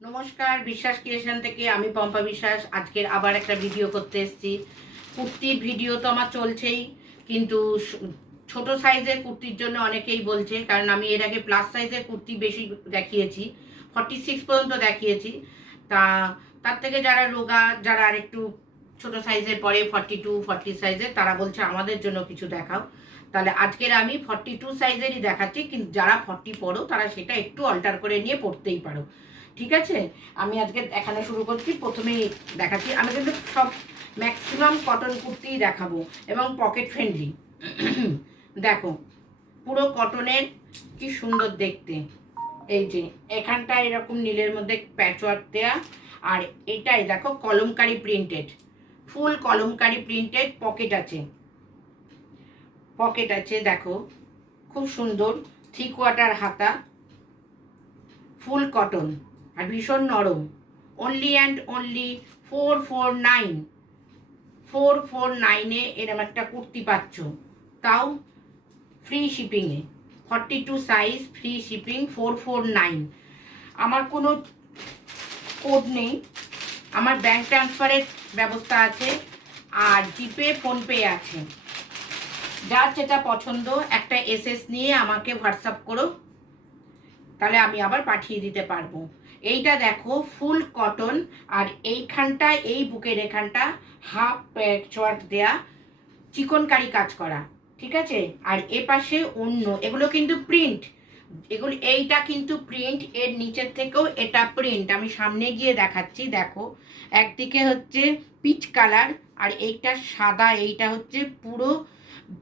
নমস্কার, বিশ্বাস ক্রিয়েশন থেকে আমি পম্পা বিশ্বাস। আজকের আবার একটা ভিডিও করতে এসেছি। কুর্তির ভিডিও তো আমার চলছেই, কিন্তু ছোট সাইজের কুর্তির জন্য অনেকেই বলছে, কারণ আমি এর আগে প্লাস সাইজের কুর্তি বেশি দেখিয়েছি, 46 পর্যন্ত দেখিয়েছি। তা তার থেকে যারা রোগা, যারা আর একটু ছোট সাইজের পরে 42 40 সাইজের, তারা বলছে আমাদের জন্য কিছু দেখাও। তাহলে আজকের আমি 42 সাইজেরই দেখাচ্ছি, কিন্তু যারা 40 পরো তারা সেটা একটু অল্টার করে নিয়ে পরতেই পারো। ঠিক আছে, আমি আজকে দেখানো শুরু করছি। প্রথমেই দেখাচ্ছি, আমি কিন্তু সব ম্যাক্সিমাম কটন কুর্তিই দেখাবো এবং পকেট ফ্রেন্ডলি। দেখো, পুরো কটনের, কি সুন্দর দেখতে। এই যে এখানটা এরকম নীলের মধ্যে প্যাচওয়ার্ক দেয়া, আর এটাই দেখো কলমকারি প্রিন্টেড, ফুল কলমকারি প্রিন্টেড। পকেট আছে দেখো, খুব সুন্দর। 3/4 হাতা, ফুল কটন, আর ভীষণ নরম। অনলি অ্যান্ড অনলি 449 এরম একটা কুর্তি পাচ্ছ, তাও ফ্রি শিপিংয়ে। 42 size, free shipping, 449। আমার কোনো কোড নেই, আমার ব্যাংক ট্রান্সফারের ব্যবস্থা আছে, আর জিপে ফোনপে আছে। যার যেটা পছন্দ একটা এসএস নিয়ে আমাকে হোয়াটসঅ্যাপ করো, তাহলে আমি আবার পাঠিয়ে দিতে পারবো। এইটা দেখো ফুল কটন, আর এইখানটায় এই বুকের এখানটা হাফ প্যাচওয়ার্ক দেয়া, চিকনকারি কাজ করা। ঠিক আছে, আর এ পাশে অন্য, এগুলো কিন্তু প্রিন্ট, এগুলো এইটা কিন্তু প্রিন্ট, এর নিচের থেকেও এটা প্রিন্ট। আমি সামনে গিয়ে দেখাচ্ছি। দেখো, একদিকে হচ্ছে পিচ কালার, আর এইটা সাদা, এইটা হচ্ছে পুরো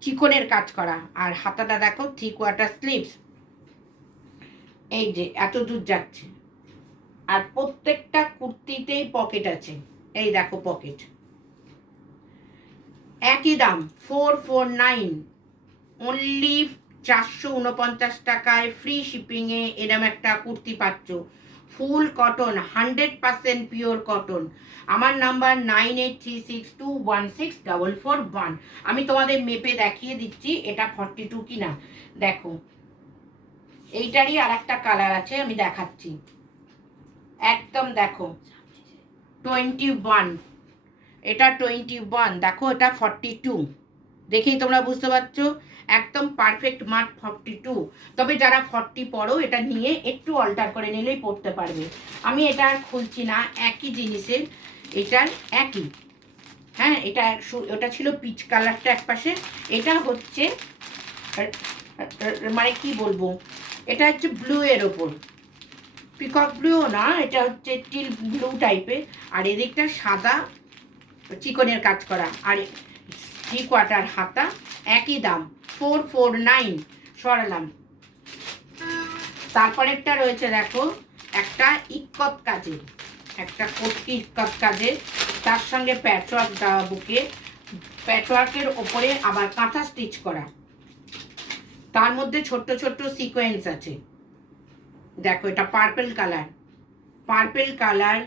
চিকনের কাজ করা। আর হাতাটা দেখো 3/4 স্লিভস, এই যে এত দূর যাচ্ছে। আর প্রত্যেকটা কুর্তিতেই পকেট আছে, এই দেখো পকেট। একই দাম 449, অনলি 449 টাকায় ফ্রি শিপিংয়ে এরম একটা কুর্তি পাচ্ছ। ফুল কটন, 100% পিওর কটন। আমার নাম্বার 9836216441। আমি তোমাদের মেপে দেখিয়ে দিচ্ছি এটা 42 কিনা। দেখো, এইটারই আর একটা কালার আছে, আমি দেখাচ্ছি। একদম দেখো 21, এটা 21, দেখো এটা 42। দেখেই তোমরা বুঝতে পারছো, একদম পারফেক্ট মার্ক 42। তবে যারা 40 পরো, এটা নিয়ে একটু অল্টার করে নিলেই পড়তে পারবে। আমি এটা আর খুলছি না, একই জিনিসের, এটার একই। হ্যাঁ, এটা ওটা ছিল পিচ কালারটা এক পাশে, এটা হচ্ছে মানে কি বলবো, এটা হচ্ছে ব্লু এর ওপর, পিকক ব্লু না, এটা হচ্ছে টিল ব্লু টাইপের। আর এদিকটা সাদা চিকনের কাজ করা, আর 3/4 হাতা। একই দাম 449। সরালাম। তারপরেরটা রয়েছে দেখো, একটা ইক্কত কাজের, একটা কোটকি ইক্কত কাজের, তার সঙ্গে প্যাচওয়ার্ক দেওয়া বুকে, প্যাচওয়ার্কের ওপরে আবার কাঁথা স্টিচ করা, তার মধ্যে ছোট্ট ছোট্ট সিকোয়েন্স আছে। দেখো, এটা পার্পেল কালার,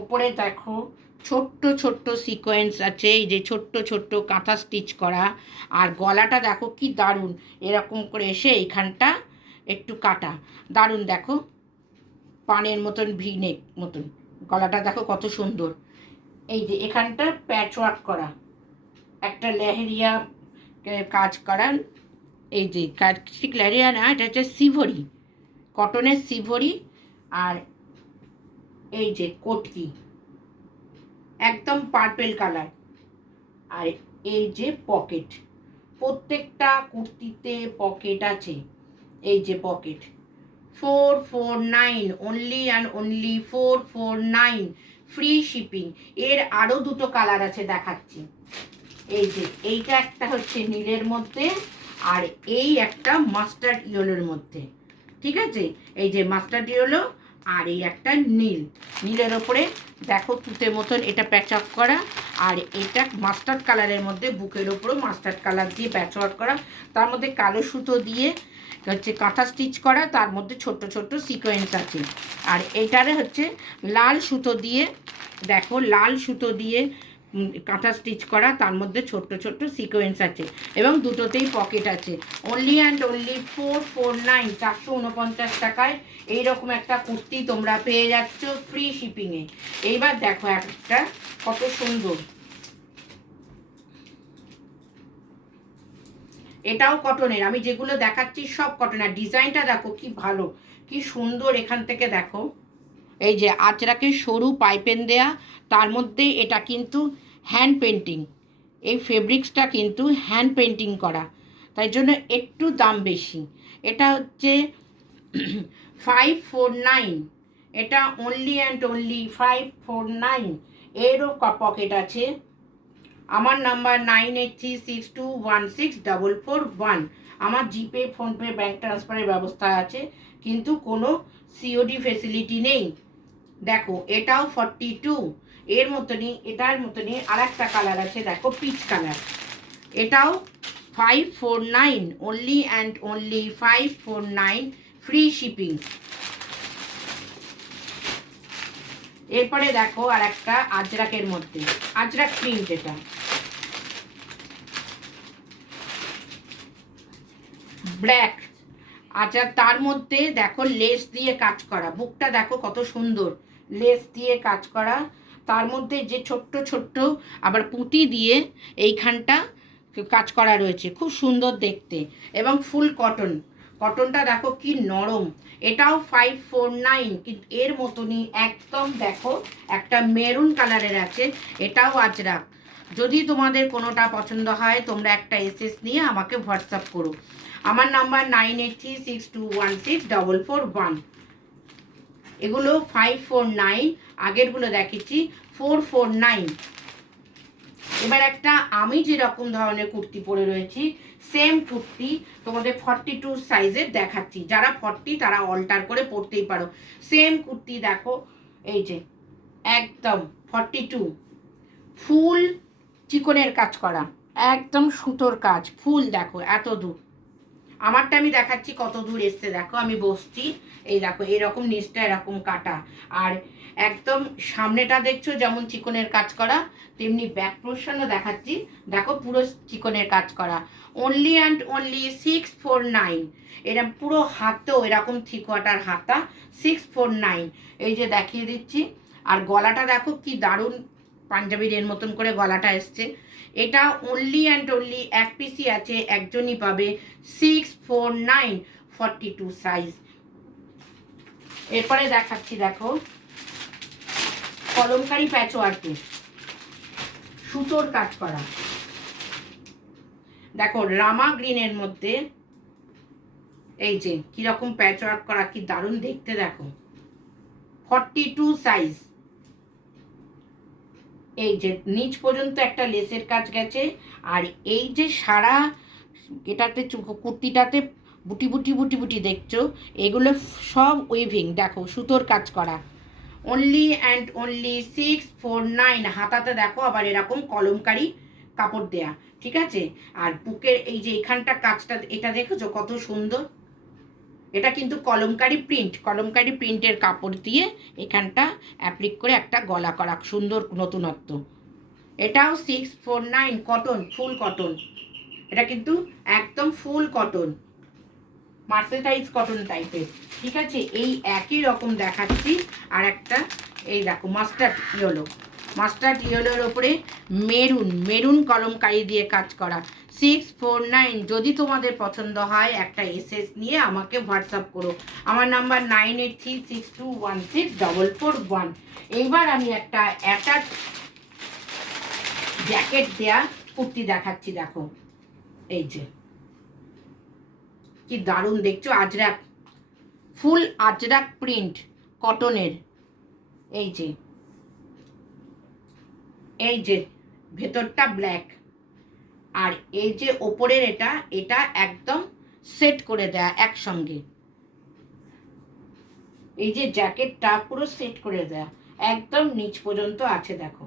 ওপরে দেখো ছোট্ট ছোট্ট সিকোয়েন্স আছে, এই যে ছোট্ট ছোট্ট কাঁথা স্টিচ করা। আর গলাটা দেখো কি দারুণ, এরকম করে এসে এইখানটা একটু কাটা, দারুণ। দেখো, পানের মতন, ভিনেক মতন গলাটা দেখো কত সুন্দর। এই যে এখানটা প্যাচওয়ার্ক করা, একটা লেহেরিয়া কাজ করা। এই যে কাজ, ঠিক লেহেরিয়া না, এটা হচ্ছে সিভরি, কটনের সিভরি। আর এই যে কোটকি, একদম পার্পেল কালার। আর এই যে পকেট, প্রত্যেকটা কুর্তিতে পকেট আছে। এই যে pocket, 449, only and only 449, free shipping. এর আরও দুটো কালার আছে, দেখাচ্ছি। এই যে এইটা একটা হচ্ছে নীলের মধ্যে, আর এই একটা মাস্টার্ড ইয়েলোর মধ্যে। ঠিক আছে, এই যে মাস্টার্ড ইয়েলো, আর এই একটা নীলের ওপরে দেখো তুতে মতন এটা প্যাচ আপ করা। আর এটা মাস্টার্ড কালারের মধ্যে, বুকের ওপরও মাস্টার্ড কালার দিয়ে প্যাচ ওয়ার্ক করা, তার মধ্যে কালো সুতো দিয়ে হচ্ছে কাঁথা স্টিচ করা, তার মধ্যে ছোট্ট ছোট্ট সিকোয়েন্স আছে। আর এইটারে হচ্ছে লাল সুতো দিয়ে, দেখো লাল সুতো দিয়ে কাঁথা স্টিচ করা, তার মধ্যে ছোট্ট ছোট্ট সিকোয়েন্স আছে এবং দুটোতেই পকেট আছে। অনলি অ্যান্ড অনলি 449, 449 টাকায় এইরকম একটা কুর্তি তোমরা পেয়ে যাচ্ছ ফ্রি শিপিংয়ে। এইবার দেখো একটা কত সুন্দর, এটাও কটনের। আমি যেগুলো দেখাচ্ছি সব কটনের। ডিজাইনটা দেখো কি ভালো, কি সুন্দর। এখান থেকে দেখো, এই যে আঁচড়াকে সরু পাইপেন দেয়া, তার মধ্যে এটা কিন্তু হ্যান্ড পেন্টিং। এই ফেব্রিক্সটা কিন্তু হ্যান্ড পেন্টিং করা, তাই জন্য একটু দাম বেশি। এটা হচ্ছে 549, এটা অনলি অ্যান্ড অনলি 549। এরও পকেট আছে। আমার নাম্বার 9836216441। আমার জিপে, ফোনপে, ব্যাঙ্ক ট্রান্সফারের ব্যবস্থা আছে, কিন্তু কোনো সিওডি ফেসিলিটি নেই। দেখো এটাও 42, এর মতনই, এটার মতনই আর একটা কালার আছে, দেখো পিচ কালার। এটাও 549, only and only 549, free shipping. এরপরে দেখো আর একটা আজরাকের মধ্যে, আজরাক প্রিন্ট, এটা ব্ল্যাক। আচ্ছা, তার মধ্যে দেখো লেস দিয়ে কাজ করা, বুকটা দেখো কত সুন্দর, লেস দিয়ে কাজ করা। তার মধ্যে যে ছোট্ট ছোট্ট আবার পুঁতি দিয়ে এইখানটা কাজ করা রয়েছে, খুব সুন্দর দেখতে। এবং ফুল কটন, কটনটা দেখো কি নরম। এটাও 549, কিন্তু এর মতনই একদম দেখো একটা মেরুন কালারের আছে, এটাও আজরাক। যদি তোমাদের কোনোটা পছন্দ হয় তোমরা একটা এসএস নিয়ে আমাকে হোয়াটসঅ্যাপ করো। আমার নাম্বার 9836216441। এগুলো 549, আগেরগুলো দেখেছি 449। এবার একটা আমি যেরকম ধরনের কুর্তি পরে রয়েছি, সেম কুর্তি তোমাদের 42 সাইজের দেখাচ্ছি। যারা 40 তারা অল্টার করে পরতেই পারো। সেম কুর্তি দেখো, এই যে একদম 42, ফুল চিকনের কাজ করা, একদম সুতোর কাজ, ফুল দেখো এত দূর। আমারটা আমি দেখাচ্ছি কত দূর এসছে, দেখো আমি বসছি, এই দেখো এরকম নিচটা এরকম কাটা, আর একদম সামনেটা দেখছো যেমন চিকনের কাজ করা, তেমনি ব্যাক পোর্শনও দেখাচ্ছি, দেখো পুরো চিকনের কাজ করা। Only and only 649। এরকম পুরো হাতেও এরকম 3/4 হাতা, 649। এই যে দেখিয়ে দিচ্ছি। আর গলাটা দেখো কি দারুণ পাঞ্জাবির এর মতন করে গলাটা এসছে। এটা অনলি অ্যান্ড অনলি এক পিসই আছে, একজনই পাবে, 649, 42 সাইজ। এরপরে দেখাচ্ছি দেখো কলমকারি প্যাচওয়ার্কে সুতোর কাজ করা, দেখো রামা গ্রিনের মধ্যে এই যে কিরকম প্যাচওয়ার্ক করা, কি দারুণ দেখতে দেখো, 42 সাইজ। এই যে নিচ পর্যন্ত একটা লেসের কাজ গেছে, আর এই যে সারা এটাতে কুর্তিটাতে বুটি বুটি বুটি বুটি দেখছো, এগুলো সব উইভিং, দেখো সুতোর কাজ করা। Only and only 649। হাতাতে দেখো আবার এরকম কলমকারি কাপড় দেয়া, ঠিক আছে। আর বুকের এই যে এখানটা কাজটা, এটা দেখেছো কত সুন্দর। এটা কিন্তু কলমকারি প্রিন্ট, কলমকারি প্রিন্টের কাপড় দিয়ে এখানটা অ্যাপ্লিক করে একটা গলা করা, সুন্দর নতুনত্ব। এটাও 649, কটন, ফুল কটন। এটা কিন্তু একদম ফুল কটন, মার্সেলাইজ কটন টাইপের, ঠিক আছে। এই একই রকম দেখাচ্ছি আর একটা, এই দেখো মাস্টার্ড ইয়েলো, মাস্টার্ড ইয়েলোর ওপরে মেরুন, মেরুন কলমকারি দিয়ে কাজ করা, 649। যদি তোমাদের পছন্দ হয় একটা এসএস নিয়ে আমাকে হোয়াটসঅ্যাপ করো। আমার নাম্বার 9836216441। এইবার আমি একটা অ্যাটাচ জ্যাকেট দেয়া কুর্তি দেখাচ্ছি, দেখো এই যে কি দারুণ দেখছো, আজরাক, ফুল আজরাক প্রিন্ট কটনের। এই যে, এই যে ভেতরটা ব্ল্যাক, আর এই যে ওপরের এটা, এটা একদম সেট করে দেয়া একসঙ্গে। এই যে জ্যাকেটটা পুরো সেট করে দেয়া, একদম নিচ পর্যন্ত আছে দেখো।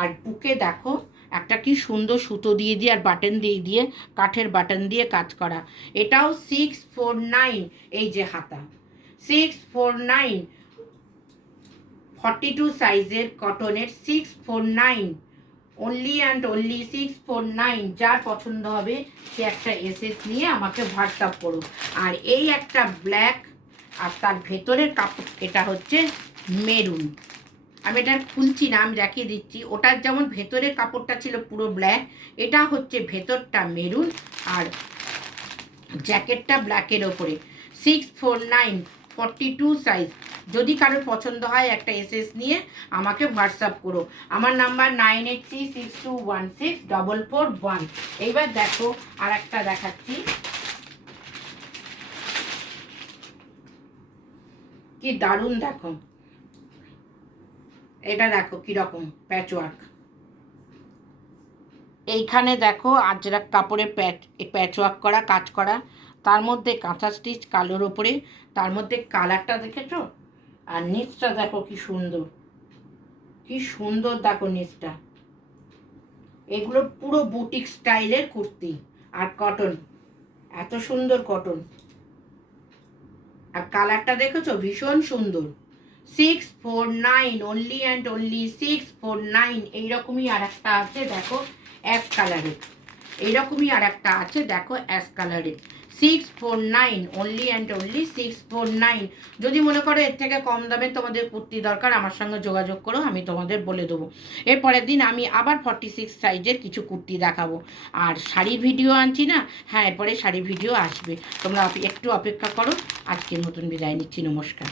আর বুকে দেখো একটা কি সুন্দর সুতো দিয়ে দিয়ে আর বাটন দিয়ে দিয়ে, কাঠের বাটন দিয়ে কাজ করা। এটাও 649। এই যে হাতা, 649, 42 সাইজের কটনের 649, অনলি অ্যান্ড অনলি 649। যার পছন্দ হবে সে একটা এসএস নিয়ে আমাকে হোয়াটসঅ্যাপ করুন। আর এই একটা ব্ল্যাক, আর তার ভেতরের কাপড় এটা হচ্ছে মেরুন। আমি এটা খুলছি না, আমি দেখিয়ে দিচ্ছি। ওটার যেমন ভেতরের কাপড়টা ছিল পুরো ব্ল্যাক, এটা হচ্ছে ভেতরটা মেরুন আর জ্যাকেটটা ব্ল্যাকের ওপরে। 649, 42 সাইজ। যদি কারোর পছন্দ হয় একটা এসএস নিয়ে আমাকে হোয়াটসঅ্যাপ করো। আমার নাম্বার 9836216441। এইবার দেখো আর একটা দেখাচ্ছি, কি দারুণ দেখো। এটা দেখো কিরকম প্যাচওয়ার্ক। এইখানে দেখো আজরাক কাপড়ের প্যাচওয়ার্ক করা, কাজ করা, তার মধ্যে কাঁথা স্টিচ কালোর ওপরে, তার মধ্যে কালারটা দেখেছো? আর নিচটা দেখো কি সুন্দর, কি সুন্দর দেখো নিচটা। এগুলো পুরো বুটিক স্টাইলের কুর্তি আর কটন, এত সুন্দর কটন। আর কালারটা দেখেছো ভীষণ সুন্দর। 649, অনলি অ্যান্ড অনলি 649। এইরকমই আর একটা আছে দেখো অ্যাশ কালারের, এইরকমই আর একটা আছে দেখো অ্যাশ কালারের। 649, অনলি অ্যান্ড অনলি 649। যদি মনে করো এর থেকে কম দামে তোমাদের কুর্তি দরকার, আমার সঙ্গে যোগাযোগ করো, আমি তোমাদের বলে দেবো। এরপরের দিন আমি আবার 46 সাইজের কিছু কুর্তি দেখাবো। আর শাড়ির ভিডিও আনছি না, হ্যাঁ এরপরে শাড়ির ভিডিও আসবে, তোমরা একটু অপেক্ষা করো। আজকের মতন বিদায় নিচ্ছি, নমস্কার।